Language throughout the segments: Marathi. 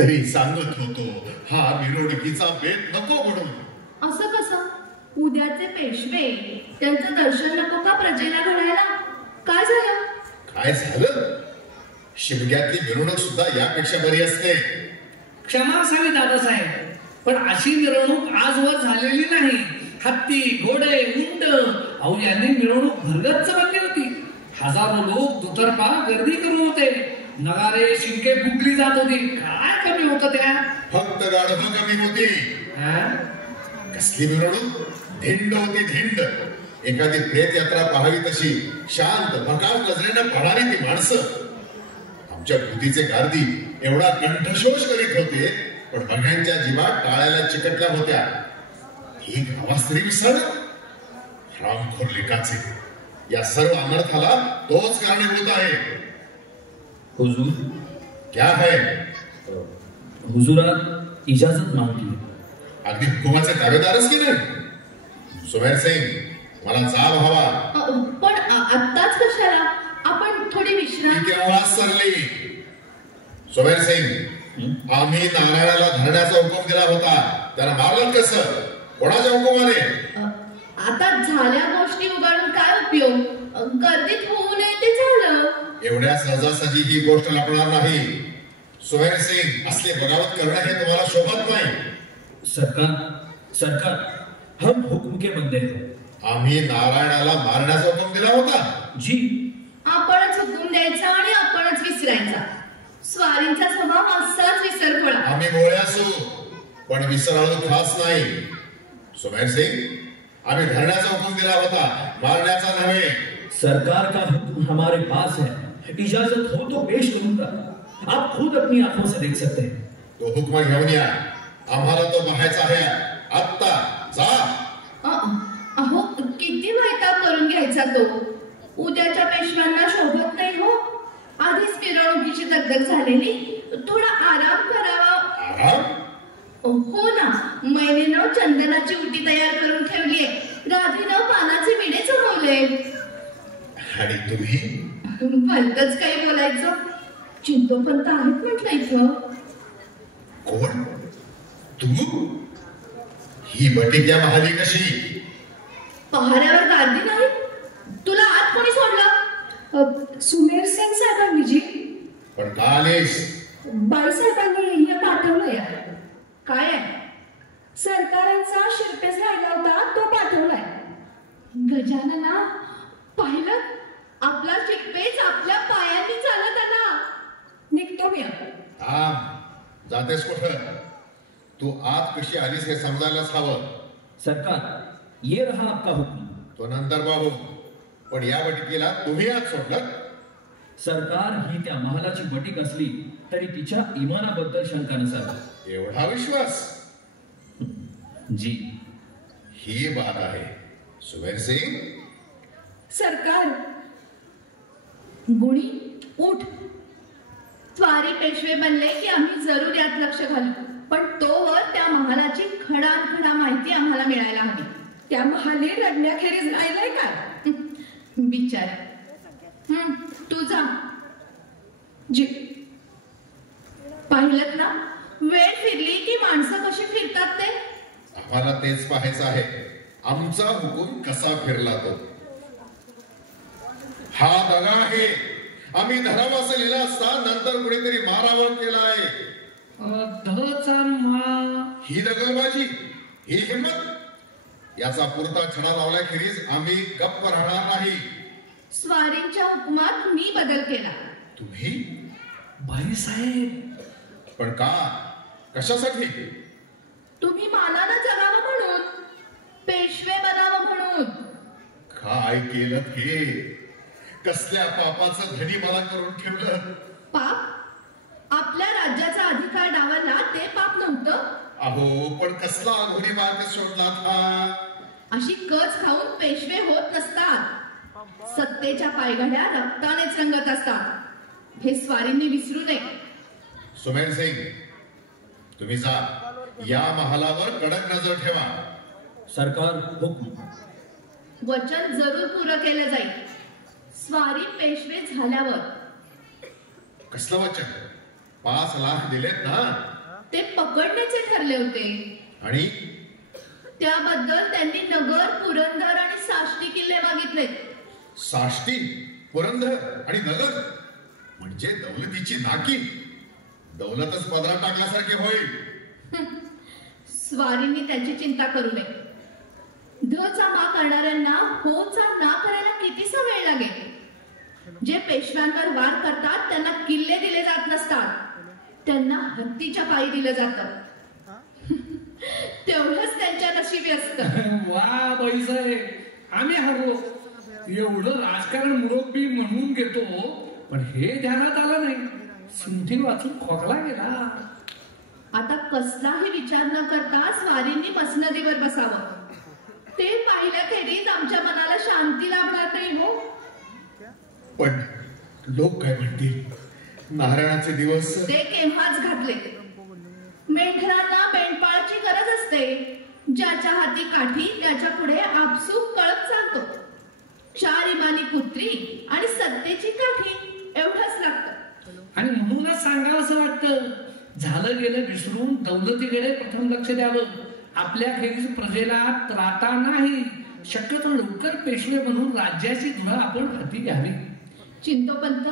तरी सांगत होतो हा मिरवणुकीचा बेत नको म्हणून। असं कसं? उद्याचे पेशवे त्यांचं दर्शन नको का प्रजेला घडायला? काय झालं? काय झालं? शिमग्यातली मिरवणूक सुद्धा यापेक्षा बरी असते। क्षमा असावी दादासाहेब, पण अशी मिरवणूक आजवर झालेली नाही। हत्ती, घोडे, उंट, अहो यांनी मिरवणूक भरगच्च बनली होती। हजारो लोक दुतर्फा गर्दी करून होते। नगारे, शिंके फुटली जात होती। काय कमी होतं त्या? फक्त गाढवं कमी होती। कसली मिरवणूक? धिंड होती, धिंड। एखादी प्रेत यात्रा पाहावी तशी शांत भकाव नजरेनं पाहणारी ती माणसं। आमच्या बुद्धीचे गार्दी एवढा कंठशोष करीत होते, पण बघ्यांच्या जीवात टाळ्याला चिकटल्या होत्या। ही गावास्त्री विसरलं? रामखोर लेकाचे या सर्व अनर्थाला तोच कारणीभूत आहे। हुजूर, क्या है? हुजूरात इजाजत मागली। अगदी हुकुमाचे दावेदारच की नाही? सुमेर सिंग, मला जाब हवा। पण आत्ताच कशाला? आपण थोडी विश्रांती। केव्हा सरली? सुमेर सिंग, आम्ही नारायणाला धरण्याचा हुकूम दिला होता, त्याला मारलं कसं? कोणाच्या हुकुमाने? आता झाल्या गोष्टी उगाळून काय उपयोग? गर्दीत होऊ नये ते झालं। एवढ्या सहजासहजी ही गोष्ट लपणार नाही। सुमेर सिंग, असले बगावत करणं हे तुम्हाला शोभत नाही। सरकार, सरकार, हम हुक्म के बंदे हैं। आम्ही नारायणाला मारण्याचा हुकूम दिला होता? जी। आपणच हुकूम द्यायचा आणि आपणच विसरायचा। स्वारींचा स्वभाव असाच विसरखोळा। आम्ही गोळे असू, पण विसराळू खास नाही। सुमेर सिंग, आम्ही धरण्याचा हुकूम दिला होता, मारण्याचा नव्हे। सरकार का हुक्म हमारे पास है, इजाजत हो तो पेश करूंगा। आप खुद अपनी आंखों से देख सकते हैं। तो हुक्म घेऊन या, आम्हाला तो पाहायचा आहे आत्ता। जा। अहो, किती वैताग करून घ्यायचा तो? उद्याच्या पेशव्यांना शोभत नाही हो। आधीच मिरवणुकीची दगदग झालेली, थोडा आराम करावा। आराम? हो ना, मैनेनं चंदनाची उटी तयार करून ठेवलीये, राधीनं पानाचे विडे चढवले। आणि तुम्ही? भलतच काही बोलायचं। चिंतोपंत आहेत म्हटलं इथं। कोण? तू? ही बटिक्या महाली कशी? पहाऱ्यावर गर्दी नाही? तुला आत कोणी सोडलं? सुमेर सिंग साहेबांनी जी। पण का आलीस? बाईसाहेबांनी हे पाठवलंय। काय आहे? सरकारांचा शिरपेस राहिला होता, तो पाठवलाय। गजानना, पाहिलं? आपला शिरपेस आपल्या पायांनी चालत आला। निघतो मी। जातेस कुठं? तू आत कशी आलीस हे समजायलाच हवं। सरकार, ये रहा आपका हुक्म। तो नंतर बाबू, पण या बटिकेला तुम्ही आत सोडलं? सरकार, ही त्या महालाची बटीक असली तरी तिच्या इमानाबद्दल शंका नसावी। एवढा विश्वास? जी, ही बात आहे। सुमेर सिंग, सरकार। गुणी, उठ। स्वारी पेशवे बनले की आम्ही जरूर यात लक्ष घालू, पण तोवर त्या महालाची खडानखडा माहिती आम्हाला मिळायला हवी। त्या महाले रडण्याखेरीज राहिलाय काय? बिचार। तू जा। जी। पाहिलं ना, वेळ फिरली की माणसं कशी फिरतात ते? आम्हाला तेच पाहायचं आहे, आमचा हुकूम कसा फिरला तो। हा दगा आहे। आम्ही धरावास लिहिला असता नंतर कुणीतरी मारावर केलाय। ही दगलबाजी, ही हिम्मत, याचा पुरता छडा लावल्याखेरीज आम्ही गप्प राहणार नाही। स्वारींच्या हुकुमात मी बदल केला। तुम्ही? बाईसाहेब, पण का? कशासाठी? तुम्ही मानानं जगावं म्हणून, पेशवे बनावं म्हणून। काय केलं हे? कसल्या पापाचं धनी मला करून ठेवलं? पाप? आपल्या राज्याचा अधिकार डावलला ते पाप नव्हतं? अहो, पण कसला घोडी मार्ग सोडला था? अशी कच खाऊन पेशवे होत नसतात। सत्तेच्या पायघड्या रक्तानेच रंगत असतात, हे स्वारींनी विसरू नये। सुमेर सिंग, तुम्ही जा, या महालावर कडक नजर ठेवा। सरकार, हुक्म। वचन जरूर पुरं केलं जाईल। स्वारी पेशवे झाल्यावर। कसलं वचन? 5 लाख दिलेत ना? ते पकडण्याचे ठरले होते. आणि त्याबद्दल त्यांनी नगर, पुरंदर आणि साष्टी किल्ले मागितले. साष्टी, पुरंदर आणि नगर म्हणजे दौलतीची नाकी. दौलतच पदरात टाकल्यासारखे होईल. स्वारींनी त्याची चिंता करू नये. ध चा मा करणाऱ्यांना हो चा ना करायला कितीसा वेळ लागेल. जे पेशव्यांवर वार करतात त्यांना किल्ले दिले जात नसतात, त्यांना हत्तीच्या पायी दिलं जातं. तेवढंच त्यांच्या नशिबी असतं. वा बाईसाहेब, आम्ही हरलो. एवढं राजकारण मुरब्बी म्हणून घेतो, पण हे ध्यानात आलं नाही. सुंठी वाचून खोकला गेला. आता कसलाही विचार न करता स्वारींनी मसनदीवर बसावं. ते पाहिल्याखेरीज आमच्या मनाला शांती लाभणार नाही हो. पण लोक काय म्हणतील? नारायणाचे दिवस ते केव्हाच घातले. मेंढरांना मेंढपाळाची गरज असते. ज्याच्या हाती काठी त्याच्या पुढे आपसूक कळप चालतो. 4 इमानी पुत्री आणि सत्तेची काठी एवढंच लागतं. आणि म्हणूनच सांगावं असं वाटतं, झालं गेलं विसरून दौलतीकडे प्रथम लक्ष द्यावं. आपल्या खेरीज प्रजेला त्राता नाही. शक्यतो लवकर पेशवे बनून राज्याची धुरा आपण हाती घ्यावी. चिंतोपंत,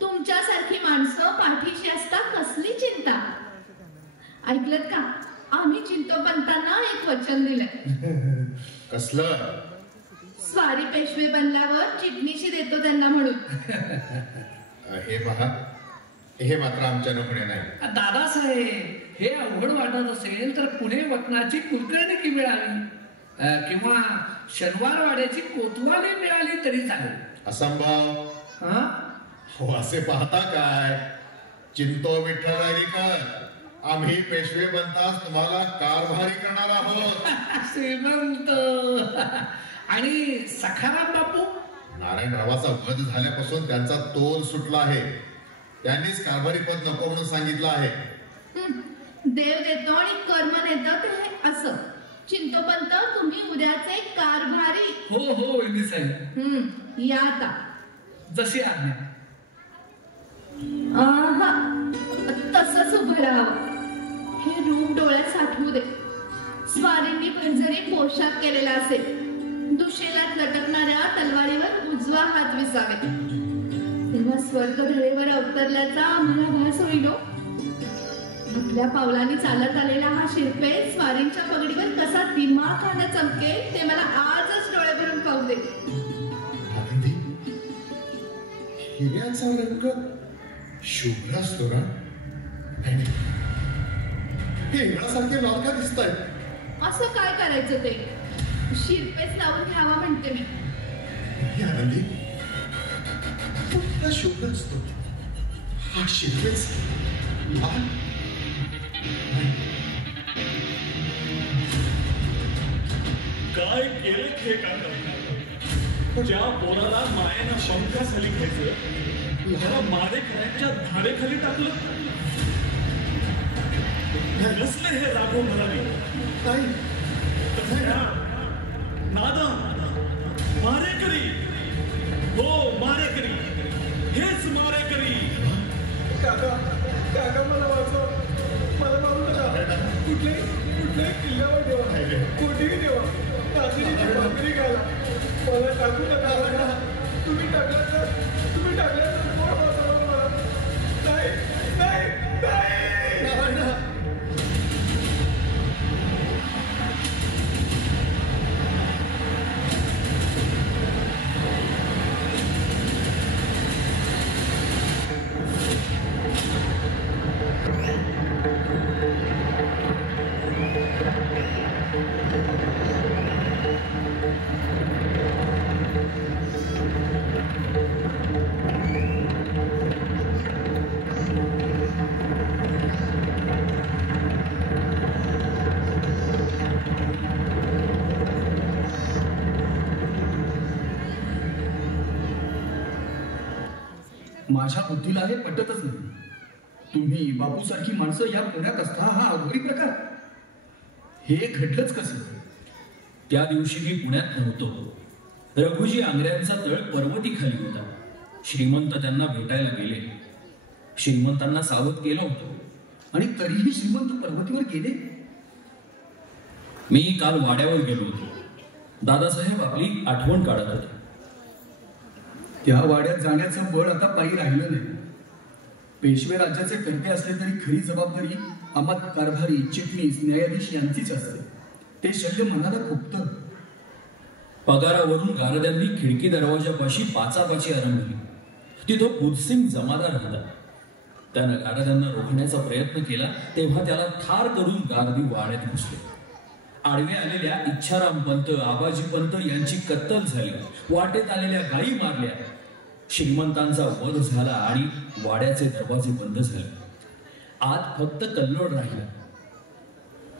तुमच्यासारखी माणसं पाठीशी असता कसली चिंता. ऐकलत का? आम्ही चिंतोपंतांना एक वचन दिलंय. कसलं? स्वारी पेशवे बनल्यावर चिटणीशी देतो त्यांना म्हणून. हे पहा, हे मात्र आमच्या नमुने नाही. दादासाहेब, हे अवघड वाटत असेल तर पुणे वतनाची कुलकर्णी मिळाली किंवा शनिवार वाड्याची कोतवाली मिळाली तरी चालेल. असंभव. हो, असे पाहता काय? चिंतो विठ्ठल रायरीकर, आम्ही पेशवे बनताच तुम्हाला कारभारी करणार आहोत. श्रीमंत आणि सखाराम बापू. नारायणरावाचा वध झाल्यापासून त्यांचा तोल सुटला आहे. त्यांनीच कारभारी पद नको म्हणून सांगितलं आहे. देव देतो आणि कर्म नेतं ते हे असं. चिंतोपंत, तुम्ही उद्याचे कारभारी. हो हो वहिनी साहेब. या आता. जशी आज्ञा. तसंच उभं राहावं. हे रूप डोळ्यात साठवू दे. स्वारींनी भरजरी पोशाख केलेला असेल. दुशेलात लटकणाऱ्या तलवारीवर उजवा हात विसावे. तेव्हा स्वर्ग धरेवर अवतरल्याचा आम्हाला भास होईल. आपल्या पावलांनी चालत आलेला हा शिरपे स्वारींच्या पगडीवर कसा दिमाखानं चमकेल ते मला आजच डोळे भरून पाहू दे. आनंदी, हिऱ्याचा रंग शुभ्र असतो ना? हे हिरासारखे लाल का दिसत आहेत? असं काय करायचं ते? शिरपेच लावून घ्यावा म्हणते मी. आनंदी, कुठला शुभ्र असतो हा शिरपेच लाल? काय केलं हे काका? ज्या पोराला मायेनं पंखाखाली घ्यायचं ह्याला मारेकऱ्यांच्या धारेखाली टाकलं. नसले हे राघव म्हणाले नादान मारेकरी. हो मारेकरी, हेच मारेकरी. काका काका, मला वाचवा. मला मारू नका. कुठल्याही किल्ल्यावर ठेवा, कुठेही ठेवा. काजरीची भाकरी घाला. मला टाकू नका. तुम्ही टाकलात तर कोण वाचवा मला? नाही नाही नाही. माझ्या बुद्धीला हे पटतच नाही. तुम्ही बापूसारखी माणसं या पुण्यात असता हा अघोरी प्रकार. हे घडलंच कसं? त्या दिवशी मी पुण्यात नव्हतो. रघुजी आंग्र्यांचा तळ पर्वती खाली होता. श्रीमंत त्यांना भेटायला गेले. श्रीमंतांना सावध केलं होतं. आणि तरीही श्रीमंत पर्वतीवर गेले. मी काल वाड्यावर गेलो होतो. दादासाहेब आपली आठवण काढत होते. त्या वाड्यात जाण्याचं बळ आता पायी राहिलं नाही. पेशवे राज्याचे कर्ते असले तरी खरी जबाबदारी अमात कारभारी, चिटणीस, न्यायाधीश यांचीच असते. ते शल्य मनाला खुपतं. पगारावरून गारद्यांनी खिडकी दरवाजापाशी पाचापाची आरंभली. तिथं बुधसिंग जमादार होता. त्यानं गारद्यांना रोखण्याचा प्रयत्न केला तेव्हा त्याला ठार करून गारदी वाड्यात घुसले. आडवे आलेल्या इच्छाराम पंत, आबाजी पंत यांची कत्तल झाली. वाटेत आलेल्या गायी मारल्या. श्रीमंतांचा वध झाला आणि वाड्याचे दरवाजे बंद झाले. आत फक्त कल्लोळ राहिला.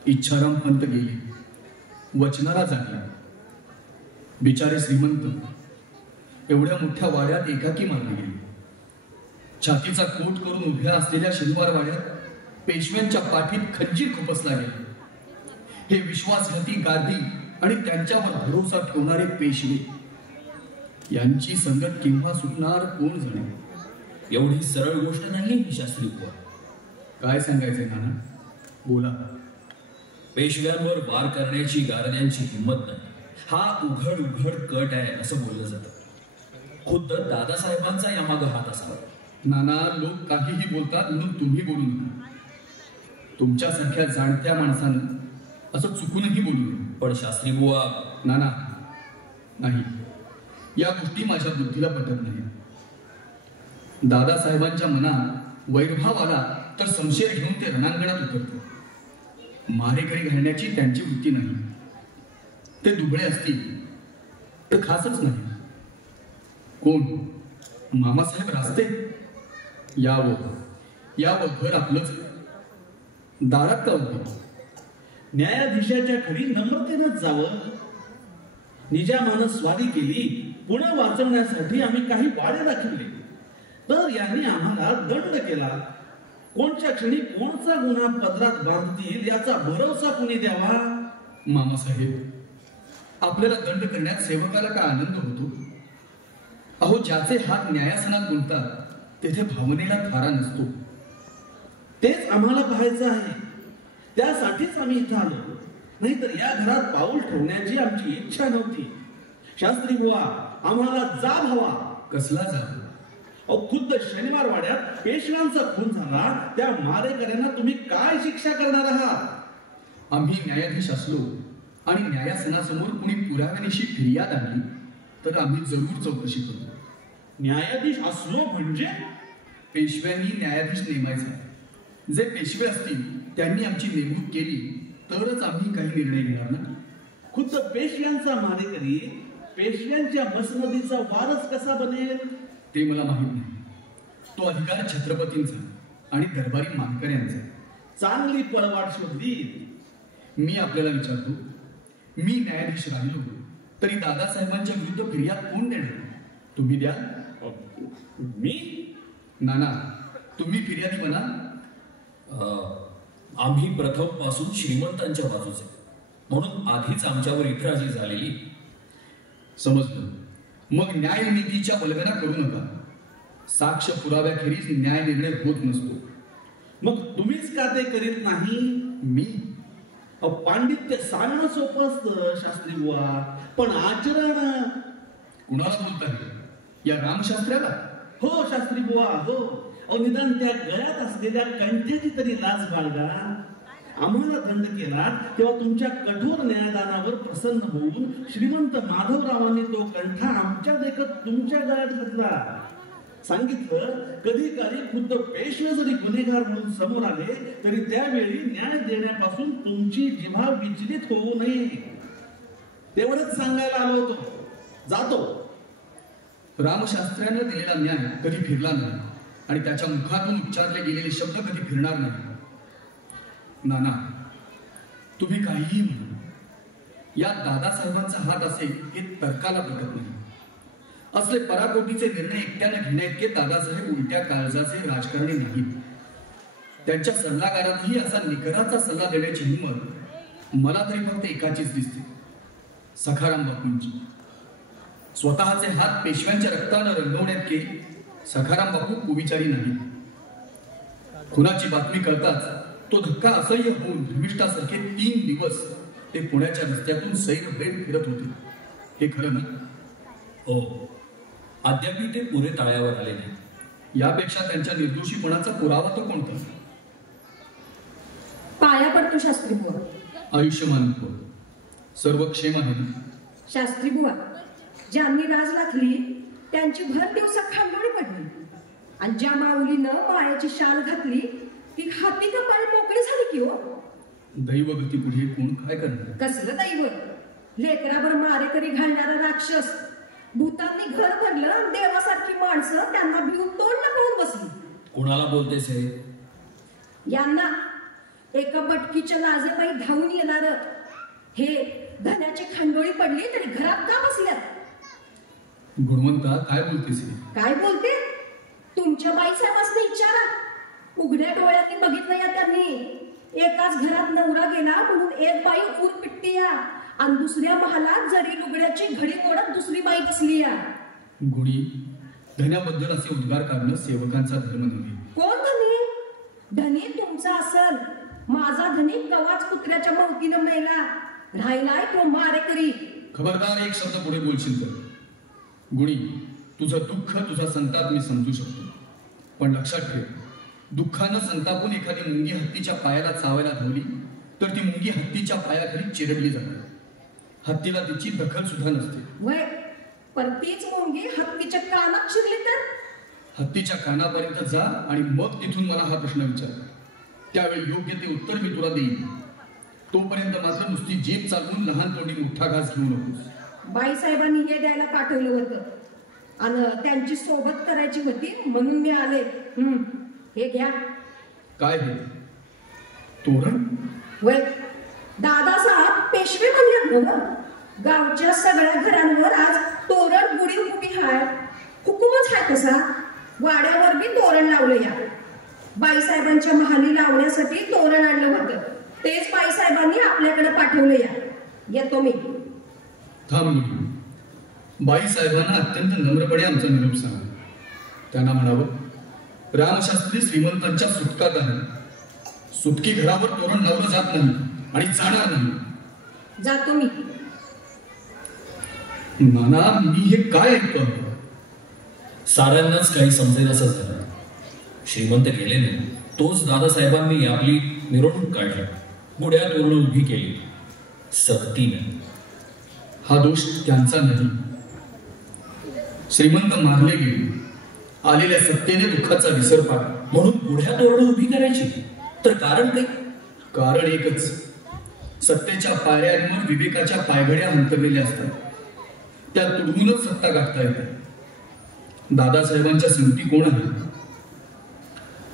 इच्छाराम पंत गेले. वचनाला जागला. बिचारे श्रीमंत एवढ्या मोठ्या वाड्यात एकाकी मारले गेले. छातीचा कोट करून उभ्या असलेल्या शनिवार वाड्यात पेशव्यांच्या पाठीत खंजीर खुपसला गेला. हे विश्वासघाती गादी आणि त्यांच्यावर भरोसा ठेवणारे पेशवे यांची संगत केव्हा सुटणार कोण जाणे. एवढी सरळ गोष्ट नाही ही शास्त्री बुवा. काय सांगायचंय नाना, बोला. पेशव्यांवर वार करण्याची गारद्यांची हिंमत नाही. हा उघड उघड कट आहे असं बोललं जातं. खुद्द दादासाहेबांचा यामागं हात असावा. नाना, लोक काहीही बोलतात म्हणून तुम्ही बोलू नका. तुमच्यासारख्या जाणत्या माणसानं असं चुकूनही बोलू नये. पण शास्त्री बुवा. नाना, नाही, या गोष्टी माझ्या बुद्धीला पटत नाही. दादासाहेबांच्या मनात वैरभाव आला तर संशय घेऊन ते रणांगणात उतरते. मारेकरी घालण्याची त्यांची वृत्ती नाही. ते दुबळे असतील तर खासच नाही. कोण? मामासाहेब रास्ते. यावं घर आपलंच. दारात का होते? न्यायाधीशाच्या घरी नम्रतेनंच जावं. निजामानं स्वारी केली. पुन्हा वाचवण्यासाठी आम्ही काही वाडे दाखवले तर यांनी आम्हाला दंड केला. कोणत्या क्षणी कोणचा गुन्हा पदरात बांधतील याचा भरोसा कुणी द्यावा? मामासाहेब, आपल्याला दंड करण्यात सेवकाला का आनंद होतो? अहो, ज्याचे हात न्यायासनात गुंततात तेथे भावनेला थारा नसतो. तेच आम्हाला पाहायचं आहे. त्यासाठीच आम्ही इथं आलो. नाहीतर या घरात पाऊल ठेवण्याची आमची इच्छा नव्हती. शास्त्री बुवा, आम्हाला जाब हवा. कसला जाब? अहो, खुद्द शनिवार वाड्यात पेशव्यांचा खून झाला. त्या मारेकऱ्यांना तुम्ही काय शिक्षा करणार आहात? आम्ही न्यायाधीश असलो आणि न्यायासनासमोर कुणी पुराव्यानिशी फिर्याद आणली तर आम्ही जरूर चौकशी करू. न्यायाधीश असलो म्हणजे? पेशव्यांनी न्यायाधीश नेमायचा. जे पेशवे असतील त्यांनी आमची नेमणूक केली तरच आम्ही काही निर्णय घेणार ना. खुद्द पेशव्यांचा मारेकरी पेशव्यांच्या मसनदीचा वारस कसा बनेल? ते मला माहित नाही. तो अधिकार छत्रपतींचा आणि दरबारी मानकऱ्यांचा. चांगली पळवाट शोधली. मी आपल्याला विचारतो, मी न्यायाधीश राहिलो तरी दादासाहेबांच्या विरुद्ध फिर्याद कोण देणार? तुम्ही द्या. मी? नाना, तुम्ही फिर्यादी बना. आम्ही प्रथम पासून श्रीमंतांच्या बाजूचे म्हणून आधीच आमच्यावर इतराजी झालेली. समजलं. मग न्यायनीतीच्या वल्गना करू नका. साक्ष पुराव्याखेरीज न्याय निर्णय होत नसतो. मग तुम्हीच का ते करीत नाही? मी? पांडित्य सांगणं सोपं असतं शास्त्री बुवा, पण आचरण. कुणाला बोलताय? या रामशास्त्र्याला? हो शास्त्री बुवा, हो. निदान त्या गळ्यात असलेल्या कंठ्याची तरी लाज बाळगा. आम्हाला दंड केला तेव्हा तुमच्या कठोर न्यायदानावर प्रसन्न होऊन श्रीमंत माधवरावांनी तो कंठा आमच्या देखत तुमच्या गळ्यात घातला. सांगितलं, कधी काळी खुद्द पेशवे जरी गुन्हेगार म्हणून समोर आले तरी त्यावेळी न्याय देण्यापासून तुमची जिव्हा विचलित होऊ नये. तेवढंच सांगायला आलो होतो. जातो. रामशास्त्र्यानं दिलेला न्याय कधी फिरला नाही आणि त्याच्या मुखातून उच्चारले गेलेले शब्द कधी फिरणार नाही. नाना, तुम्ही काहीही म्हणा, या दादासाहेबांचा हात असेल हे तर्काला पटत नाही. असले पराकोटीचे निर्णय एकट्याने घेण्याइतके दादासाहेब उलट्या काळजाचे राजकारणी नाहीत. त्यांच्या सल्लागारातही असा निकराचा सल्ला देण्याची हिंमत मला तरी फक्त एकाचीच दिसते, सखाराम बापूंची. स्वतःचे हात पेशव्यांच्या रक्तानं रंगवण्यात सखाराम बापू कुविचारी नाहीत. खुनाची बातमी कळताच तो धक्का असह्य होऊन भूमिष्ठासारखे 3 दिवस ते पुण्याच्या रस्त्यातून सैर बैल फिरत होते. हे खरं ना? हो, अद्याप ते पुरे ताळ्यावर आले नाही. यापेक्षा त्यांच्या निर्दोषीपणाचा पुरावा तो कोणता? पाया पडतो शास्त्री बुवा. आयुष्यमान हो. सर्व क्षेम आहे. शास्त्री बुवा, ज्यांनी राज राखली त्यांची भर दिवसात खांडोळी पडली, आणि ज्या माऊलीनं मायाची शाल घातली ती हाती कपाळ मोकळी झाली की हो. दैवगती पुढे कोण काय करणार? कसलं दैव? लेकरावर मारेकरी घालणारा राक्षस. भूतांनी घर भरलं आणि देवासारखी माणसं त्यांना भिवून तोंड पळून बसली. कोणाला बोलतेस हे? यांना एका बटकीच्या लाजेपायी धावून येणार. हे धन्याची खंडोळी पडली तरी घरात का बसल्यात? गुणवंता काय बोलतेस? काय बोलते? तुमच्या बाईसाहेबांनी विचारा. उघड्या डोळ्यांनी बघितलं या त्यांनी. एकाच घरात नवरा गेला म्हणून एक बाई ऊर पिटती या, आणि दुसऱ्या महालात जरी लुगड्याची घडी मोडत दुसरी बाई बसली या. गुणी, धन्याबद्दल असे उद्गार काढणं सेवकांचा धर्म नव्हे. कोण धनी? धनी तुमचा असल. माझा धनी कवाच कुत्र्याच्या मौतीनं मेला. राहिलाय तो मारेकरी. खबरदार, एक शब्द पुढे बोलशील तर. गुणी, तुझं दुःख, तुझा संताप मी समजू शकतो, पण लक्षात ठेव, दुःखानं संतापून एखादी मुंगी हत्तीच्या पायाला चावायला धावली तर ती मुंगी हत्तीच्या पायाखाली चिरडली जाते. हत्तीला तिची दखल सुद्धा नसते. वय, पण तीच मुंगी हत्तीच्या कानात शिरली तर? हत्तीच्या कानापर्यंत जा आणि मग तिथून मला हा प्रश्न विचार. त्यावेळी योग्य ते उत्तर मी तुला देईन. तोपर्यंत मात्र नुसती जीभ चालवून लहान तोंडी मोठा घास घेऊ नकोस. बाईसाहेबांनी हे द्यायला पाठवलं होतं आणि त्यांची सोबत करायची होती म्हणून मी आले. हे घ्या. काय हे? तोरण? वय, दादासाहेब पेशवे म्हणले ना, गावच्या सगळ्या घरांवर आज तोरण गुढी उभी हाय. हुकूमच हाय तसा. वाड्यावर बी तोरण लावलं या. बाईसाहेबांच्या महाली लावण्यासाठी तोरण आणलं होतं. तेच बाईसाहेबांनी आपल्याकडे पाठवलं या. येतो मी. थांब. बाईसाहेबांना अत्यंत नम्रपणे आमचा निरोप सांगा. त्यांना म्हणावं, रामशास्त्री श्रीमंतांच्या सुटकात आहे. सुटकी घरावर तोरण लावलं जात नाही आणि जाणार नाही. जातो मी. नाना, मी हे काय ऐकतो? साऱ्यांनाच काही समजेल असं झालं. श्रीमंत गेले नाही, तोच दादासाहेबांनी आपली मिरवणूक काढली, गुड्या तोरण उभी केली सक्तीने. हा दोष त्यांचा नाही. श्रीमंत मारले गेले, आलेल्या सत्तेने दुःखाचा विसर पाडला म्हणून गुढ्या तोरण उभी करायची. तर कारण काय? कारण एकच, सत्तेच्या पायऱ्यांवर विवेकाच्या पायघड्या अंतरलेल्या असतात. त्या तुडवूनच सत्ता गाठता येते. दादासाहेबांच्या स्मृती कोण आहे?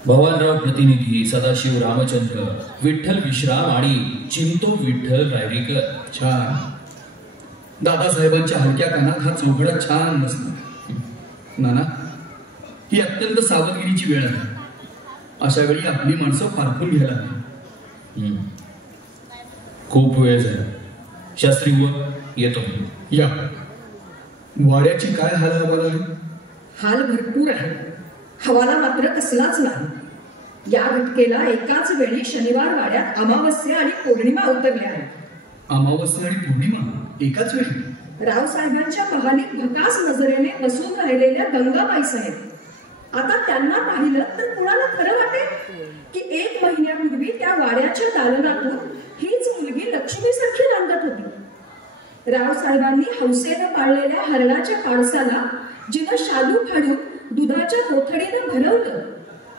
भवानराव प्रतिनिधी, सदाशिव रामचंद्र, विठ्ठल विश्राम आणि चिंतो विठ्ठल रायरीकर. छान. दादासाहेबांच्या हलक्या कानात हा चौघडा छान बसला. नाना, ही अत्यंत सावधगिरीची वेळ आहे. अशा वेळी आपली माणसं पारखून घ्यायला हवी. खूप वेळ झाला. शास्त्री येतो. या. वाड्याची काय हाल हवाला आहे? हाल भरपूर आहे. हवाला मात्र कसलाच नाही. या घटकेला एकाच वेळी शनिवार वाड्यात अमावस्या आणि पौर्णिमा अवतरल्या आहेत. अमावस्या आणि पौर्णिमा एकाच वेळी? रावसाहेबांच्या महालीत भकास नजरेने बसून राहिलेल्या गंगाबाई साहेब. आता त्यांना पाहिलं तर कुणाला खरं वाटेल की 1 महिन्यापूर्वी त्या वाड्याच्या दालनातून हीच मुलगी लक्ष्मीसारखी नांदत होती. रावसाहेबांनी हौसेनं पाळलेल्या हरणाच्या पाडसाला जिनं शालू फाडून दुधाच्या कोथडीनं भरवलं,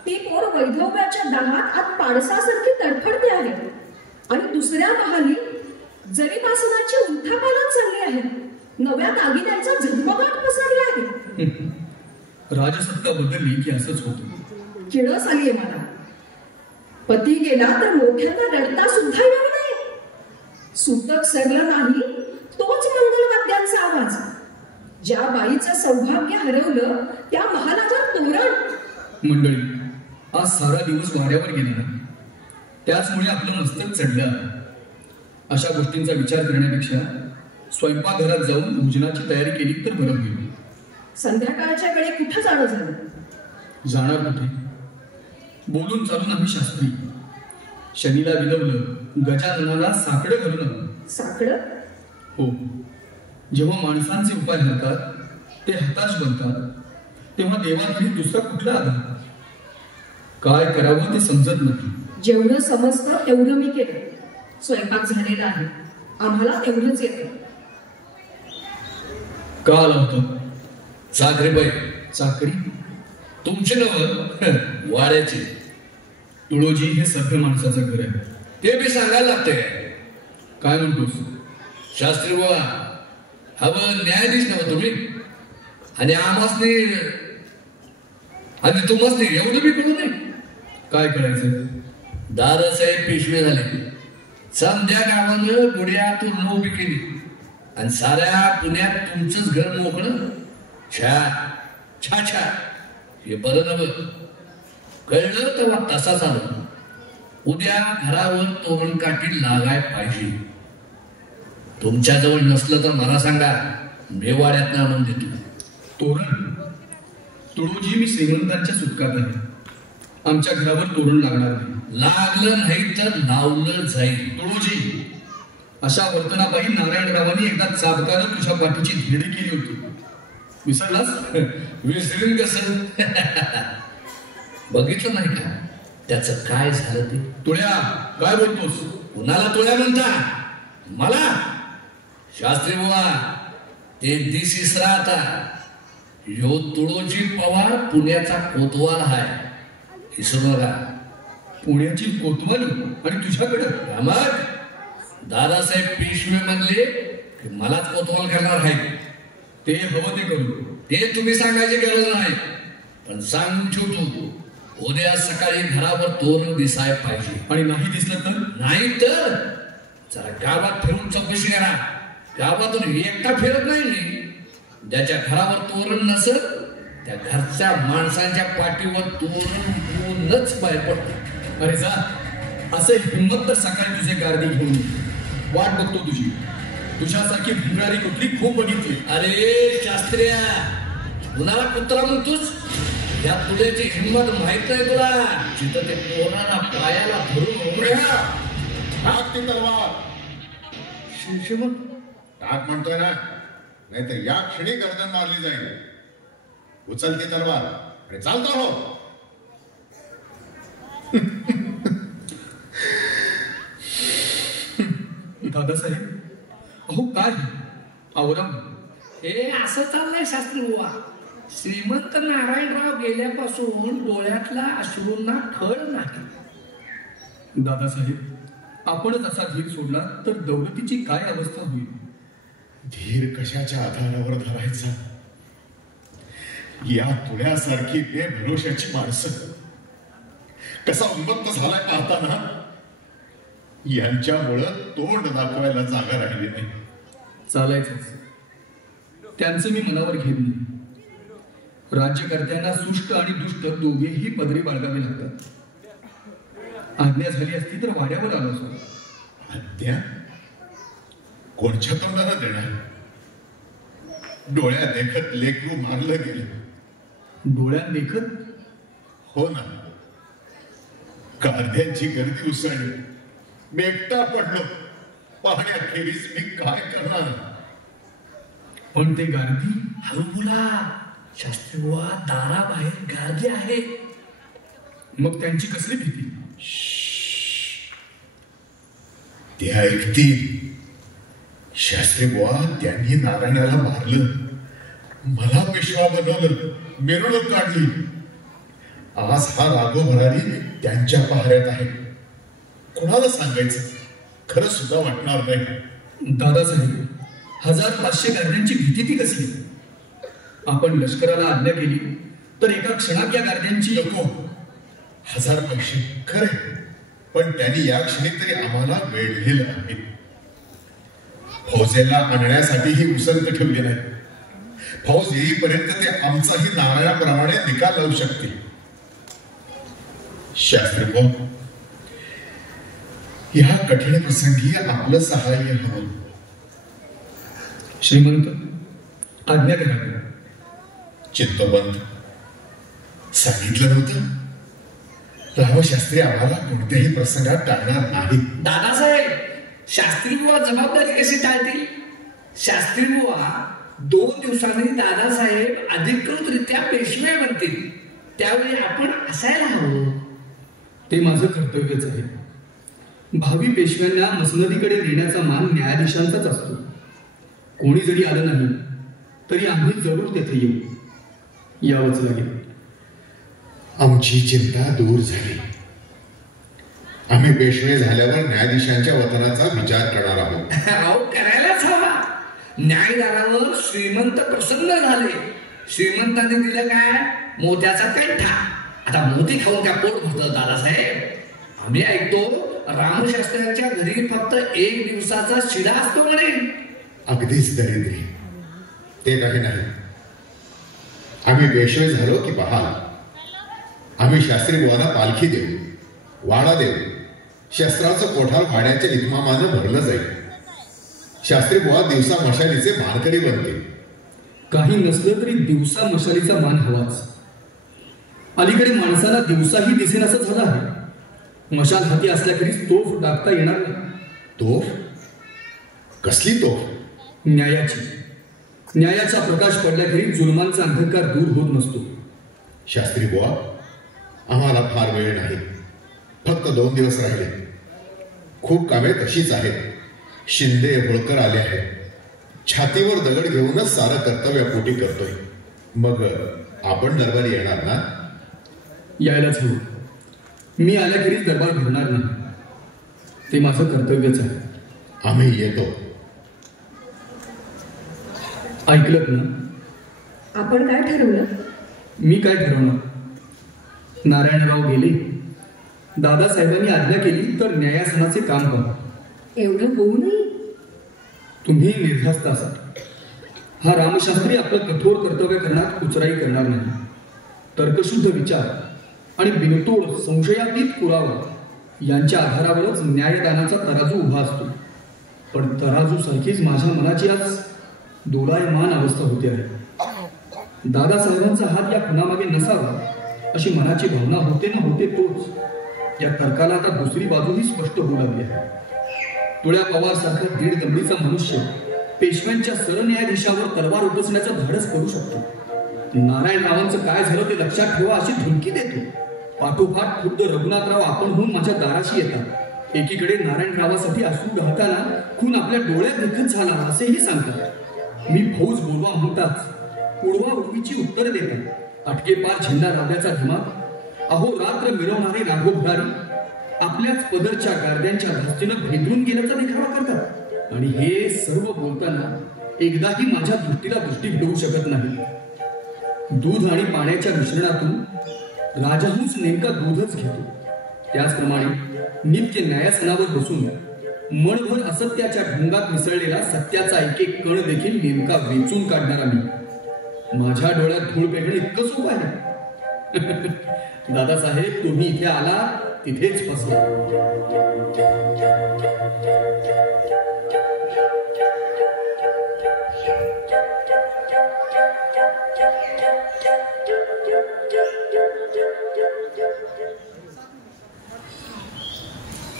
ती पोर वैधव्याच्या दाहात आज पाडसासारखी तडफडते आहे. आणि दुसऱ्या महाली जरीपासनाची उंथापालत चालली आहे. नव्या दागिन्यांचा झगमगाट पसरला आहे. राजसत्ता बदलली की असंच होतं. किळस आलीये मला. पती गेला तर मोठ्यांना रडता सुद्धा येऊ नये. सूतक सरलं नाही तोच मंगलवाद्यांचा आवाज. ज्या बाईचं सौभाग्य हरवलं त्या महाराजा तोरण. मंडळी, आज सारा दिवस वाऱ्यावर गेला, त्याचमुळे आपलं मस्तक चढलं. अशा गोष्टींचा विचार करण्यापेक्षा स्वयंपाकघरात जाऊन भोजनाची तयारी केली तर बरं होईल. संध्याकाळच्या वेळी कुठं जाणं झालं? जाणार कुठे? बोलून चालून आम्ही शास्त्री. शनीला विनवलं, गजाननाला साकडं घालून. साकडं? हो. जेव्हा माणसांचे उपाय होतात ते हताश बनतात तेव्हा देवाघरी दुसरा कुठला आधार? काय करावं ते समजत नाही. जेवढं समजतं तेवढं मी केलं. स्वयंपाक झालेला आहे, आम्हाला तेवढंच येतं. का आला होता? चाकरी बाई. चाकरी? तुमची नव वाड्याची. तुळोजी हे सभ्य माणसाचं घर आहे. ते बी सांगायला लागते. काय म्हणतोस? शास्त्री बुवा, हवं न्यायाधीश नव्ह तुम्ही, आणि आमासनी आणि तुम्हासनी एवढं बी कळू नये. काय करायचं? दादासाहेब पेशवे झाले. समध्या गावानं गुड्यातून नऊ बी केली आणि साऱ्या पुण्यात तुमचंच घर मोकळं. छा छा छा, हे बरं नव्हतं. कळलं तेव्हा तसा चालू. उद्या घरावर तोरण काठी लागाय पाहिजे. तुमच्याजवळ नसलं तर मला सांगा, मेवाड्यात आणून देतो. तोरण? तुळोजी, मी श्रीमंतांच्या सुटकात आहे. आमच्या घरावर तोरण लागणार नाही. लागलं नाही तर लावलं जाईल. तुळोजी, अशा वर्तनाबाई नारायणरावांनी एकदा चाबकानं तुझ्या पाठीची धेडी केली होती. विसरलास? विसरून कसं? बघितलं नाही का त्याचं काय झालं ते? तुळ्या, काय बोलतोस? कुणाला तुळ्या म्हणता? मला? शास्त्री बुवा, ते दिसिसरा आता. ह्यो तुळोजी पवार पुण्याचा कोतवाल हाय, विसरू नका. पुण्याची कोतवाली आणि तुझ्याकडं? मग दादासाहेब पेशवे म्हणले की मलाच कोतवाल करणार आहे. ते हवं ते करू. ते तुम्ही सांगायची गरज नाही, पण सांगून ठेवतो, उद्या सकाळी घरावर तोरण दिसाय पाहिजे. आणि नाही दिसलं तर? नाही तर जरा गावात फिरून चौकशी करा. गावातून एकटा फिरत नाही मी. ज्याच्या घरावर तोरण नसेल त्या घरच्या माणसांच्या पाठीवर तोरण घेऊनच बाहेर पडतो. अरे जा, असं हिंमत तर सकाळी तुझे गार्दी घेऊन वाट बघतो तुझी. तुझ्यासारखी भिंगारी कुठली खूप बघितली. अरे शास्त्र्या, कुणाला कुत्रा म्हणतोस? या तुझ्याची हिंमत माहित नाही तुला? जिथं ते कोणाला पायाला धरून टाक ती तलवार. श्रीमंत टाक म्हणतोय ना, नाही तर या क्षणी गर्दन मारली जाईल. उचल ती तलवार आणि चालतो हो. दादासाहेब, अहो काय आवरम? हे असं चाललंय शास्त्री बुवा. श्रीमंत नारायणराव गेल्यापासून डोळ्यातला अश्रूंना खळ नाही. दादासाहेब, आपणच असा धीर सोडला तर दौलतीची काय अवस्था होईल? धीर कशाच्या आधारावर धरायचा? या तुळ्यासारखी बेभरोशाची माणसं कसा उन्मत्त झालाय पाहताना यांच्यामुळं तोंड दाखवायला जागा राहिली नाही. चालायचंच, त्यांचं मी मनावर घेत नाही. राज्यकर्त्यांना सुष्ट आणि दुष्ट दोघेही पदरी बाळगावे लागतात. आज्ञा झाली असती तर वाड्यावर आलो असतो. आज्ञा कोणच्या तोंडाला देणार? डोळ्या देखत लेकरू मारलं गेलं. डोळ्यात देखत? हो ना. गारद्यांची गर्दी उसळली. मी एकटा पडलो. पाहण्याखेरीज मी काय करणार? पण ते गारदी? हळू बोला शास्त्री बुवा, दाराबाहेर गारदी आहे. मग त्यांची कसली भीती? ते ऐकतील. शास्त्री बुवा, त्यांनी नारायणाला मारलं, मला पेशवा बनवलं, मिरवणूक काढली. आज हा राघव भरारी त्यांच्या पहाऱ्यात आहे. कोणाला सांगायचं? खरं सुद्धा वाटणार नाही. दादासाहेब, 1500 गार्द्यांची भीती ती कसली? आपण लष्कराला आज्ञा केली तर एका क्षणात या गार्द्यांची नको. 1000 पैसे खरे, पण त्यांनी या क्षणी तरी आम्हाला वेढलेलं आहे. फौजेला आणण्यासाठीही उसंत ठेवली नाही. फौज येईपर्यंत ते आमचाही नारायणाप्रमाणे निकाल लावू शकतील. शास्त्री भाऊ, या कठीण प्रसंगी आपलं सहाय्य हवं. श्रीमंत, आज्ञा करावी. चित्तबंद, सांगितलं नव्हतं? रामशास्त्री आम्हाला कोणत्याही प्रसंगात टाळणार नाही. दादासाहेब, शास्त्री बुवा जबाबदारी कशी टाळतील? शास्त्री बुवा 2 दिवसांनी दादासाहेब अधिकृतरित्या पेशवे बनतील. त्यावेळी आपण असायला हवं. ते माझं कर्तव्यच आहे. भावी पेशव्यांना मसनदीकडे नेण्याचा मान न्यायाधीशांचाच असतो. कोणी जरी आलं नाही तरी आम्ही जरूर तेथे येऊ. यावंच लागेल. आमची चिंता दूर झाली. आम्ही पेशवे झाल्यावर न्यायाधीशांच्या वतनाचा विचार करणार आहोत. अहो, करायलाच हवा. न्यायदारावर श्रीमंत प्रसन्न झाले. श्रीमंतांनी दिलं काय? मोत्याचा कंठा. आता मोती खाऊन त्या पोट भरतं दादासाहेब. आम्ही ऐकतो रामशास्त्र्यांच्या घरी फक्त 1 दिवसाचा शिडा असतो म्हणे. अगदीच दरिद्री. ते काही नाही. आम्ही पेशवे झालो की बहाल. आम्ही शास्त्री बुवांना पालखी देऊ, वाडा देऊ. शस्त्राचं कोठार वाड्याच्या इतमामानं भरलं जाईल. शास्त्री बुवा दिवसा मशालीचे मानकरी बनतील. काही नसलं तरी दिवसा मशालीचा मान हवाच. अलीकडे माणसाला दिवसाही दिसेन असं झालं आहे. मशाल हाती असल्याखेरीज तोफ टाकता येणार नाही. तोफ? कसली तोफ? न्यायाची. न्यायाचा प्रकाश पडल्याखेरीज जुलमांचा अंधकार दूर होत नसतो. शास्त्री बुवा, आम्हाला फार वेळ नाही. फक्त 2 दिवस राहिले. खूप कामे तशीच आहेत. शिंदे होळकर आले आहेत. छातीवर दगड घेऊनच सारं कर्तव्यपोटी करतोय. मग आपण दरबारी येणार ना? यायलाच हवं. मी आल्याखेरीज दरबार भरणार नाही. ते माझं कर्तव्यच आहे. आम्ही येतो. ऐकलत ना? आपण काय ठरवलं? मी काय ठरवणार? नारायणराव गेले. दादासाहेबांनी आज्ञा केली तर न्यायासनाचे काम करा. एवढं होऊ नये. तुम्ही निर्धास्त असाल. हा रामशास्त्री आपलं कठोर कर्तव्य करण्यात कुचराई करणार नाही. तर्कशुद्ध विचार आणि बिनतोड संशयातीत पुरावा यांच्या आधारावरच न्यायदानाचा तराजू उभा असतो. पण तराजू सारखीच माझ्या मनाची आज दोलायमान अवस्था होते आहे. दादासाहेबांचा हात या खुनामागे नसावा अशी मनाची भावना होते ना होते तोच. या तर्काला आता दुसरी बाजूही स्पष्ट होऊ लागली आहे. तुळ्या पवार सारखा 1.5 दमडीचा मनुष्य पेशव्यांच्या सरन्यायाधीशावर तलवार उपसण्याचं धाडस करू शकतो. नारायणरावांचं काय झालं ते लक्षात ठेवा अशी धमकी देतो. पाठोपाठ खुद्द रघुनाथराव आपणहून माझ्या दाराशी येतात. एकीकडे नारायणरावासाठी अश्रू घालताना खून आपल्या डोळ्यात देखत झाला असेही सांगतात. मी फौज बोलवा म्हणताच उडवा उडवीची उत्तर देतात. अटकेपार झेंडा लावण्याचा धमाक. अहो रात्र मिरवणारे राघव भरारी आपल्याच पदरच्या गारद्यांच्या धास्तीनं भेदरून गेल्याचा देखावा करतात. आणि हे सर्व बोलताना एकदाही माझ्या दृष्टीला दृष्टी भिडवू शकत नाही. दूध आणि पाण्याच्या मिश्रणातून राजाहूच नेमका दूधच घेतो. त्याचप्रमाणे नित्य न्यायासनावर बसून मनभर असत्याच्या ढोंगात मिसळलेला सत्याचा एक कण देखील नेमका वेचून काढणारा मी. माझ्या डोळ्यात धूळ पेटणं इतकं सोपं आहे. दादासाहेब, तुम्ही इथे आला तिथेच फसला.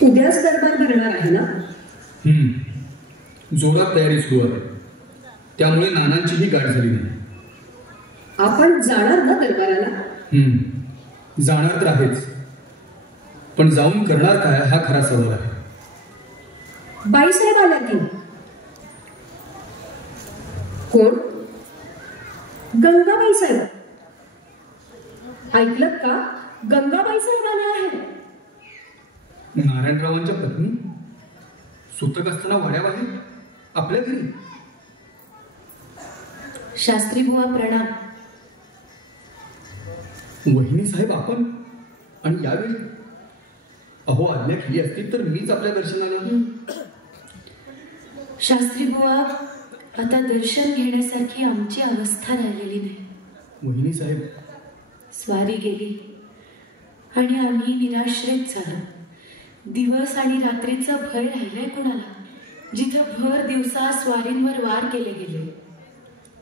उद्याच दरबार भरणार आहे ना? जोरात तयारी सुरू आहे. त्यामुळे नानांचीही गाठ झाली नाही. आपण जाणार ना दरबाराला? जाणार तर आहेच. पण जाऊन करणार काय हा खरा सवाल आहे. बाईसाहेब आल्या की? कोण? गंगाबाई साहेब. ऐकलं का? गंगाबाई साहेब आल्या आहेत. नारायणरावांच्या पत्नी सुतक असताना वाड्याबाहेर आपल्या घरी. शास्त्री बुवा प्रणाम. वहिनी साहेब आपण? आणि यावेळी? अहो आज्ञा केली असती तर मीच आपल्या दर्शनाला. शास्त्री बुवा, आता दर्शन घेण्यासारखी आमची अवस्था राहिलेली नाही. वहिनी साहेब, स्वारी गेली आणि आम्ही निराश्रित झालो. दिवस आणि रात्रीचं भय राहिलंय कुणाला, जिथं भर दिवसा स्वारींवर वार केले गेले.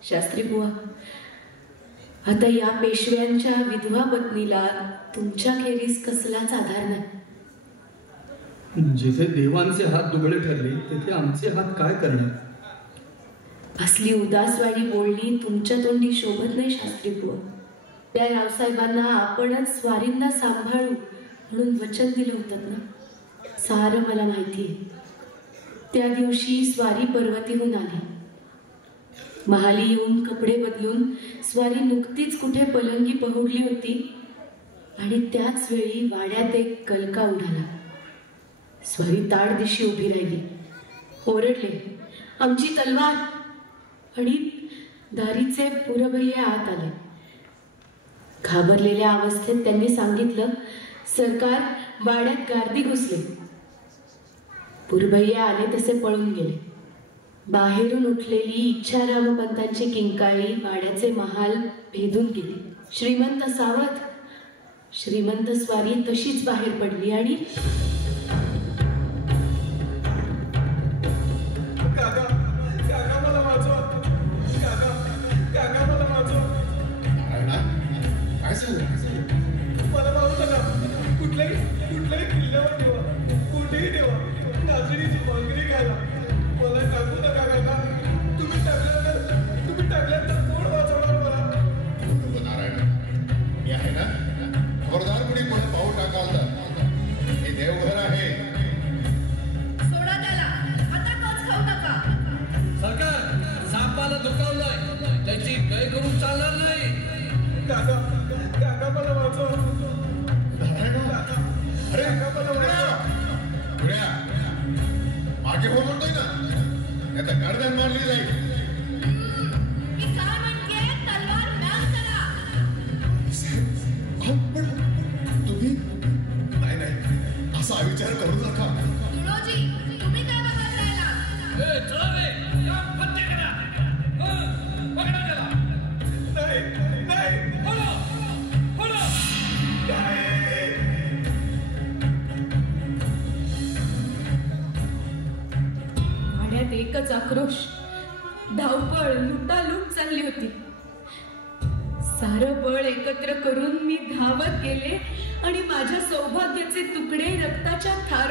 शास्त्री बुवा, आता या पेशव्यांच्या विधवा पत्नीला तुमच्या खेरीज कसलाच आधार नाही. जिथे देवांचे हात दुबळे ठरले तिथे आमचे हात काय करणार? असली उदासवाणी बोलणी तुमच्या तोंडी शोभत नाही शास्त्री बुवा. त्या रावसाहेबांना आपणच स्वारींना सांभाळू म्हणून वचन दिलं होतं ना. सारं मला माहिती आहे. त्या दिवशी स्वारी पर्वतीहून आली. महाली येऊन कपडे बदलून स्वारी नुकतीच कुठे पलंगी पहुडली होती आणि त्याच वेळी वाड्यात एक कलका उडाला. स्वारी ताडदिशी उभी राहिली. ओरडले, आमची तलवार. आणि दारीचे पुरभैये आत आले. घाबरलेल्या अवस्थेत त्यांनी सांगितलं, सरकार वाड्यात गार्दी घुसले. पुरभैये आले तसे पळून गेले. बाहेरून उठलेली इच्छारामपंतांची किंकाळी वाड्याचे महाल भेदून गेली. श्रीमंत सावध, श्रीमंत स्वारी तशीच बाहेर पडली आणि मला मारू नका. कुठल्याही किल्ल्यावर ठेवा, कुठेही ठेवा. नाचणीची भाकरी घाला. मला टाकू नका काका. तुम्ही टाकल्यात तर कोण वाचवणार मला? नारायण, मी आहे ना. खबरदार कुणी कोणी पाऊल टाकाल तर हे देवघर आहे. सोडा त्याला, आता कोच खाऊ नका. सरकार सापाला दुखावलंय, त्याची गय करून चालणार नाही. काका मला वाचव. अरे मागे हो म्हणतोय ना, आता गर्दन मारली जाईल. मी काय म्हणते, तलवार म्यान करा. पण तुम्ही नाही असा विचार करू नका. तुळोजी, तुम्ही काय बघत राहिला? चला रे, काम फत्ते करा. पकडा त्याला. नाही. वाड्यात एकच आक्रोश, धावपळ, लुटालूट चालली होती. सारं बळ एकत्र करून मी धावत गेले आणि माझ्या सौभाग्याचे तुकडे रक्ताच्या थारोळ्या